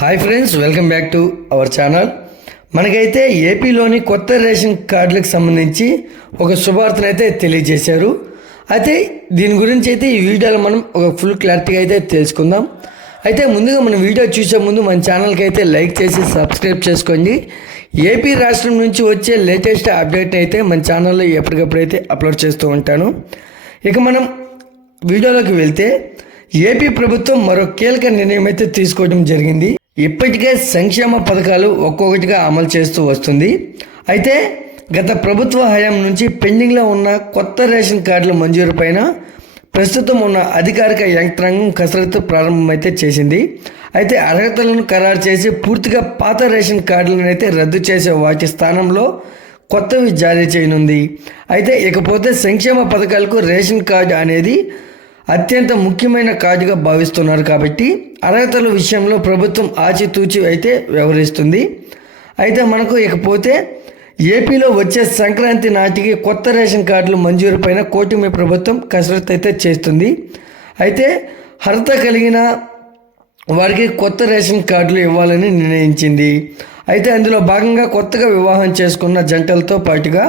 Hi friends, welcome back to our channel. మనకైతే ఏపీలోని కొత్త రేషన్ కార్డులకు సంబంధించి ఒక శుభార్తనైతే తెలియజేశారు. అయితే దీని గురించి అయితే ఈ వీడియోలో మనం ఒక ఫుల్ క్లారిటీగా అయితే తెలుసుకుందాం. అయితే ముందుగా మన వీడియో చూసే ముందు మన ఛానల్కి అయితే లైక్ చేసి సబ్స్క్రైబ్ చేసుకోండి. ఏపీ రాష్ట్రం నుంచి వచ్చే లేటెస్ట్ అప్డేట్ అయితే మన ఛానల్లో ఎప్పటికప్పుడు అయితే అప్లోడ్ చేస్తూ ఉంటాను. ఇక మనం వీడియోలోకి వెళ్తే ఏపీ ప్రభుత్వం మరో కీలక నిర్ణయం అయితే తీసుకోవడం జరిగింది. ఇప్పటికే సంక్షేమ పథకాలు ఒక్కొక్కటిగా అమలు చేస్తూ వస్తుంది. అయితే గత ప్రభుత్వ హయాం నుంచి పెండింగ్లో ఉన్న కొత్త రేషన్ కార్డుల మంజూరు పైన ప్రస్తుతం ఉన్న అధికారిక యంత్రాంగం కసరత్తు ప్రారంభమైతే చేసింది. అయితే అర్హతలను ఖరారు చేసి పూర్తిగా పాత రేషన్ కార్డులను అయితే రద్దు చేసే వాటి స్థానంలో కొత్తవి జారీ చేయనుంది. అయితే ఇకపోతే సంక్షేమ పథకాలకు రేషన్ కార్డు అనేది అత్యంత ముఖ్యమైన కార్డుగా భావిస్తున్నారు కాబట్టి అర్హతల విషయంలో ప్రభుత్వం ఆచితూచి అయితే వ్యవహరిస్తుంది. అయితే మనకు ఇకపోతే ఏపీలో వచ్చే సంక్రాంతి నాటికి కొత్త రేషన్ కార్డుల మంజూరు పైన కూటమి ప్రభుత్వం కసరత్తు అయితే చేస్తుంది. అయితే అర్హత కలిగిన వారికి కొత్త రేషన్ కార్డులు ఇవ్వాలని నిర్ణయించింది. అయితే అందులో భాగంగా కొత్తగా వివాహం చేసుకున్న జంటలతో పాటుగా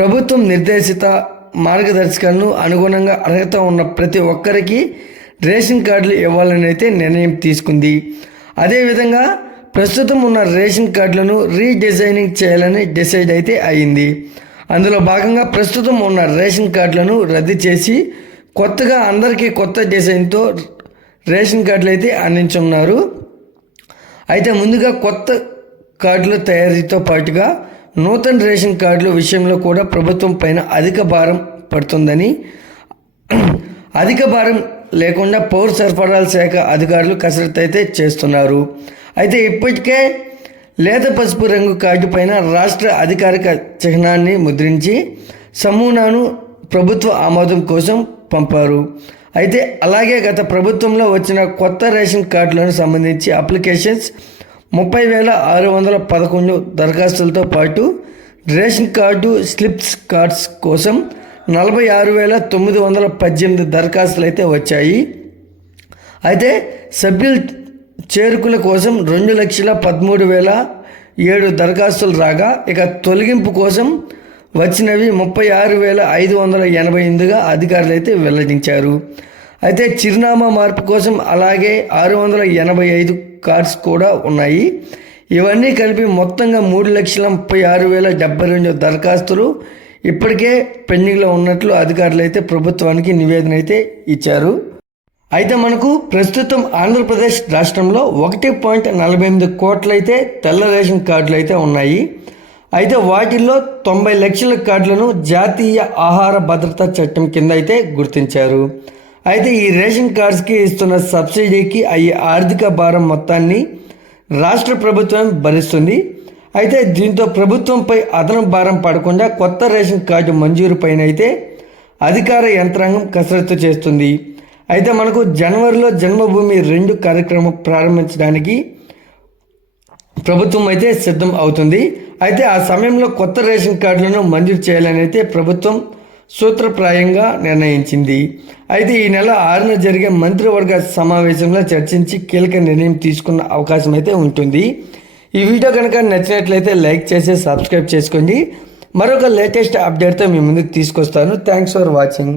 ప్రభుత్వం నిర్దేశిత మార్గదర్శకాలను అనుగుణంగా అర్హత ఉన్న ప్రతి ఒక్కరికి రేషన్ కార్డులు ఇవ్వాలని అయితే నిర్ణయం తీసుకుంది. అదేవిధంగా ప్రస్తుతం ఉన్న రేషన్ కార్డులను రీడిజైనింగ్ చేయాలని డిసైడ్ అయితే అయింది. అందులో భాగంగా ప్రస్తుతం ఉన్న రేషన్ కార్డులను రద్దు చేసి కొత్తగా అందరికీ కొత్త డిజైన్తో రేషన్ కార్డులు అయితే అందించున్నారు. అయితే ముందుగా కొత్త కార్డుల తయారీతో పాటుగా నూతన రేషన్ కార్డుల విషయంలో కూడా ప్రభుత్వం పైన అధిక భారం పడుతుందని, అధిక భారం లేకుండా పౌర సరఫరాల శాఖ అధికారులు కసరత్తు అయితే చేస్తున్నారు. అయితే ఇప్పటికే లేత పసుపు రంగు కార్డు పైన రాష్ట్ర అధికారిక చిహ్నాన్ని ముద్రించి సమూనాను ప్రభుత్వ ఆమోదం కోసం పంపారు. అయితే అలాగే గత ప్రభుత్వంలో వచ్చిన కొత్త రేషన్ కార్డులకు సంబంధించి అప్లికేషన్స్ 30,611 దరఖాస్తులతో పాటు రేషన్ కార్డు స్లిప్స్ కార్డ్స్ కోసం 46,918 దరఖాస్తులు అయితే వచ్చాయి. అయితే సభ్యుల చేరుకుల కోసం 2,13,007 దరఖాస్తులు రాగా ఇక తొలగింపు కోసం వచ్చినవి 36,588గా అధికారులు అయితే వెల్లడించారు. అయితే చిరునామా మార్పు కోసం అలాగే 685 కార్డ్స్ కూడా ఉన్నాయి. ఇవన్నీ కలిపి మొత్తంగా 3,36,072 దరఖాస్తులు ఇప్పటికే పెండింగ్లో ఉన్నట్లు అధికారులు అయితే ప్రభుత్వానికి నివేదన అయితే ఇచ్చారు. అయితే మనకు ప్రస్తుతం ఆంధ్రప్రదేశ్ రాష్ట్రంలో 1.48 కోట్ల అయితే తెల్ల రేషన్ కార్డులు అయితే ఉన్నాయి. అయితే వాటిల్లో 90 లక్షల కార్డులను జాతీయ ఆహార భద్రతా చట్టం కింద అయితే గుర్తించారు. అయితే ఈ రేషన్ కార్డ్స్కి ఇస్తున్న సబ్సిడీకి అయ్యే ఆర్థిక భారం మొత్తాన్ని రాష్ట్ర ప్రభుత్వం భరిస్తుంది. అయితే దీంతో ప్రభుత్వంపై అదన భారం పడకుండా కొత్త రేషన్ కార్డు మంజూరు పైన అయితే అధికార యంత్రాంగం కసరత్తు చేస్తుంది. అయితే మనకు జనవరిలో జన్మభూమి 2 కార్యక్రమం ప్రారంభించడానికి ప్రభుత్వం అయితే సిద్ధం అవుతుంది. అయితే ఆ సమయంలో కొత్త రేషన్ కార్డులను మంజూరు చేయాలని అయితే ప్రభుత్వం సూత్రప్రాయంగా నిర్ణయించింది. అయితే ఈ నెల 6న జరిగే మంత్రివర్గ సమావేశంలో చర్చించి కీలక నిర్ణయం తీసుకున్న అవకాశం అయితే ఉంటుంది. ఈ వీడియో కనుక నచ్చినట్లయితే లైక్ చేసి సబ్స్క్రైబ్ చేసుకోండి. మరొక లేటెస్ట్ అప్డేట్తో మీ ముందుకు తీసుకొస్తాను. Thanks for watching.